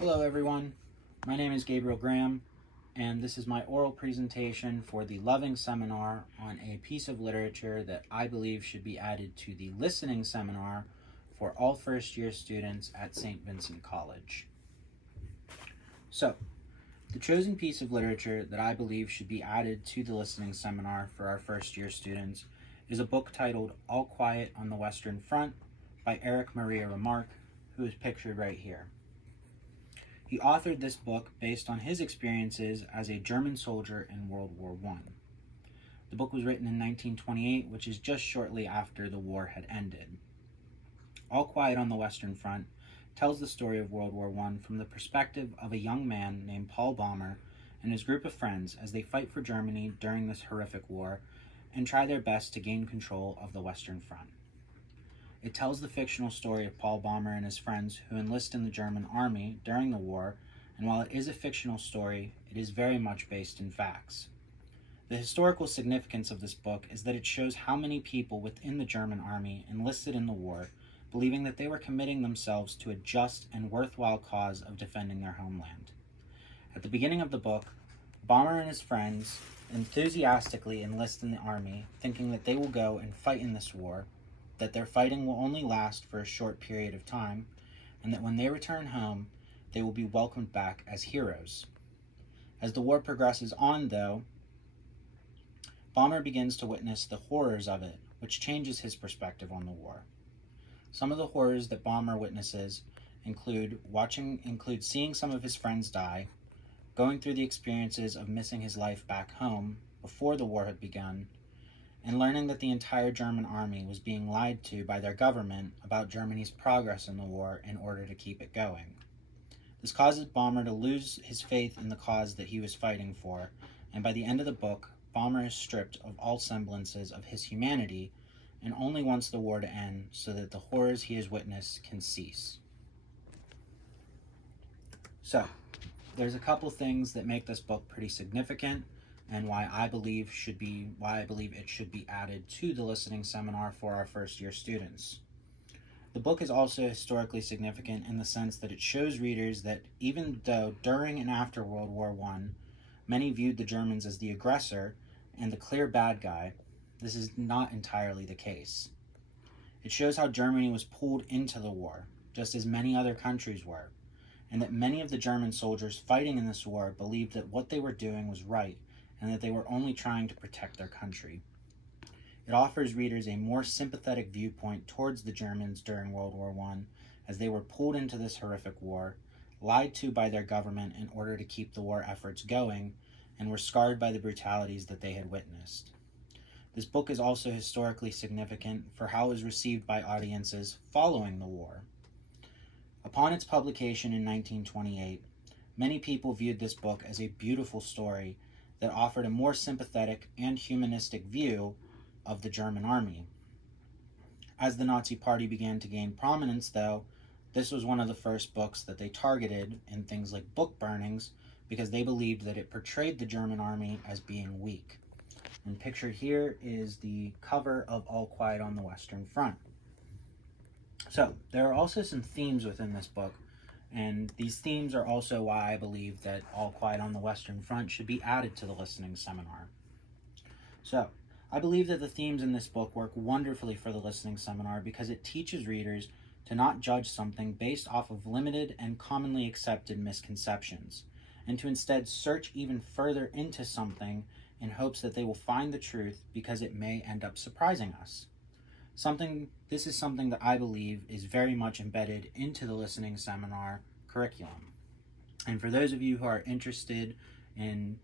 Hello everyone, my name is Gabriel Graham, and this is my oral presentation for the Loving Seminar on a piece of literature that I believe should be added to the Listening Seminar for all first-year students at St. Vincent College. So, the chosen piece of literature that I believe should be added to the Listening Seminar for our first-year students is a book titled All Quiet on the Western Front by Erich Maria Remarque, who is pictured right here. He authored this book based on his experiences as a German soldier in World War I. The book was written in 1928, which is just shortly after the war had ended. All Quiet on the Western Front tells the story of World War I from the perspective of a young man named Paul Baumer and his group of friends as they fight for Germany during this horrific war and try their best to gain control of the Western Front. It tells the fictional story of Paul Baumer and his friends who enlist in the German army during the war, and while it is a fictional story, it is very much based in facts. The historical significance of this book is that it shows how many people within the German army enlisted in the war, believing that they were committing themselves to a just and worthwhile cause of defending their homeland. At the beginning of the book, Baumer and his friends enthusiastically enlist in the army, thinking that they will go and fight in this war, that their fighting will only last for a short period of time, and that when they return home, they will be welcomed back as heroes. As the war progresses on, though, Baumer begins to witness the horrors of it, which changes his perspective on the war. Some of the horrors that Baumer witnesses include seeing some of his friends die, going through the experiences of missing his life back home before the war had begun, and learning that the entire German army was being lied to by their government about Germany's progress in the war in order to keep it going. This causes Baumer to lose his faith in the cause that he was fighting for, and by the end of the book, Baumer is stripped of all semblances of his humanity and only wants the war to end so that the horrors he has witnessed can cease. So, there's a couple things that make this book pretty significant and why I believe it should be added to the listening seminar for our first year students. The book is also historically significant in the sense that it shows readers that even though during and after World War I, many viewed the Germans as the aggressor and the clear bad guy, this is not entirely the case. It shows how Germany was pulled into the war, just as many other countries were, and that many of the German soldiers fighting in this war believed that what they were doing was right and that they were only trying to protect their country. It offers readers a more sympathetic viewpoint towards the Germans during World War I, as they were pulled into this horrific war, lied to by their government in order to keep the war efforts going, and were scarred by the brutalities that they had witnessed. This book is also historically significant for how it was received by audiences following the war. Upon its publication in 1928, many people viewed this book as a beautiful story that offered a more sympathetic and humanistic view of the German army. As the Nazi Party began to gain prominence, though, this was one of the first books that they targeted in things like book burnings because they believed that it portrayed the German army as being weak. And pictured here is the cover of All Quiet on the Western Front. So, there are also some themes within this book, and these themes are also why I believe that All Quiet on the Western Front should be added to the listening seminar. So, I believe that the themes in this book work wonderfully for the listening seminar because it teaches readers to not judge something based off of limited and commonly accepted misconceptions, and to instead search even further into something in hopes that they will find the truth because it may end up surprising us. This is something that I believe is very much embedded into the listening seminar curriculum. And for those of you who are interested in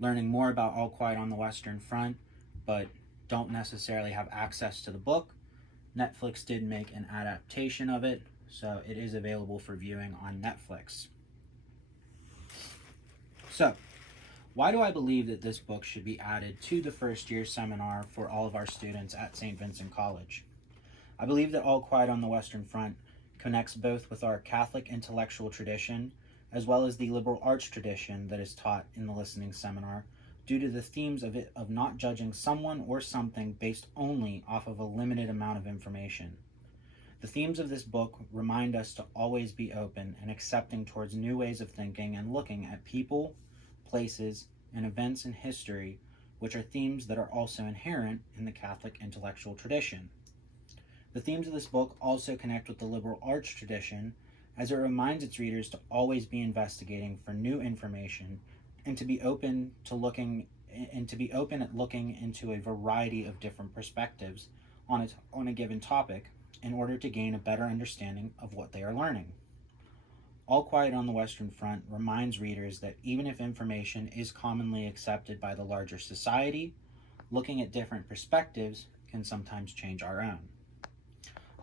learning more about All Quiet on the Western Front, but don't necessarily have access to the book, Netflix did make an adaptation of it, so it is available for viewing on Netflix. So, why do I believe that this book should be added to the first year seminar for all of our students at St. Vincent College? I believe that All Quiet on the Western Front connects both with our Catholic intellectual tradition as well as the liberal arts tradition that is taught in the listening seminar due to the themes of not judging someone or something based only off of a limited amount of information. The themes of this book remind us to always be open and accepting towards new ways of thinking and looking at people, places, and events in history, which are themes that are also inherent in the Catholic intellectual tradition. The themes of this book also connect with the liberal arts tradition, as it reminds its readers to always be investigating for new information and to be open at looking into a variety of different perspectives on a given topic in order to gain a better understanding of what they are learning. All Quiet on the Western Front reminds readers that even if information is commonly accepted by the larger society, looking at different perspectives can sometimes change our own.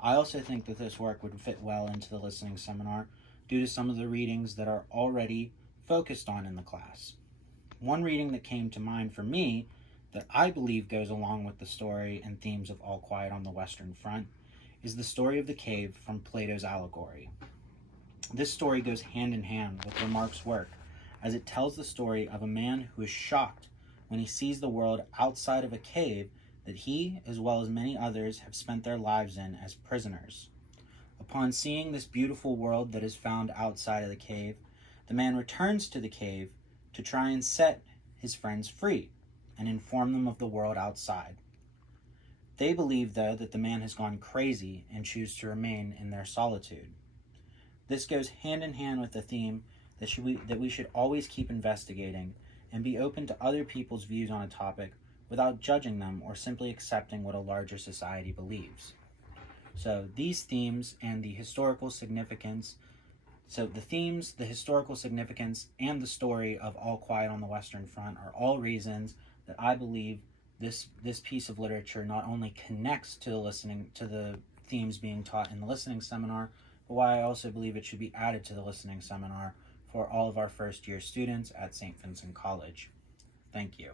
I also think that this work would fit well into the listening seminar due to some of the readings that are already focused on in the class. One reading that came to mind for me that I believe goes along with the story and themes of All Quiet on the Western Front is the story of the cave from Plato's Allegory. This story goes hand in hand with Remarque's work, as it tells the story of a man who is shocked when he sees the world outside of a cave that he, as well as many others, have spent their lives in as prisoners. Upon seeing this beautiful world that is found outside of the cave, the man returns to the cave to try and set his friends free and inform them of the world outside. They believe, though, that the man has gone crazy and choose to remain in their solitude. This goes hand in hand with the theme that we should always keep investigating and be open to other people's views on a topic without judging them or simply accepting what a larger society believes. So these themes and the historical significance, and the story of All Quiet on the Western Front are all reasons that I believe this piece of literature not only connects to the themes being taught in the listening seminar, but why I also believe it should be added to the listening seminar for all of our first year students at St. Vincent College. Thank you.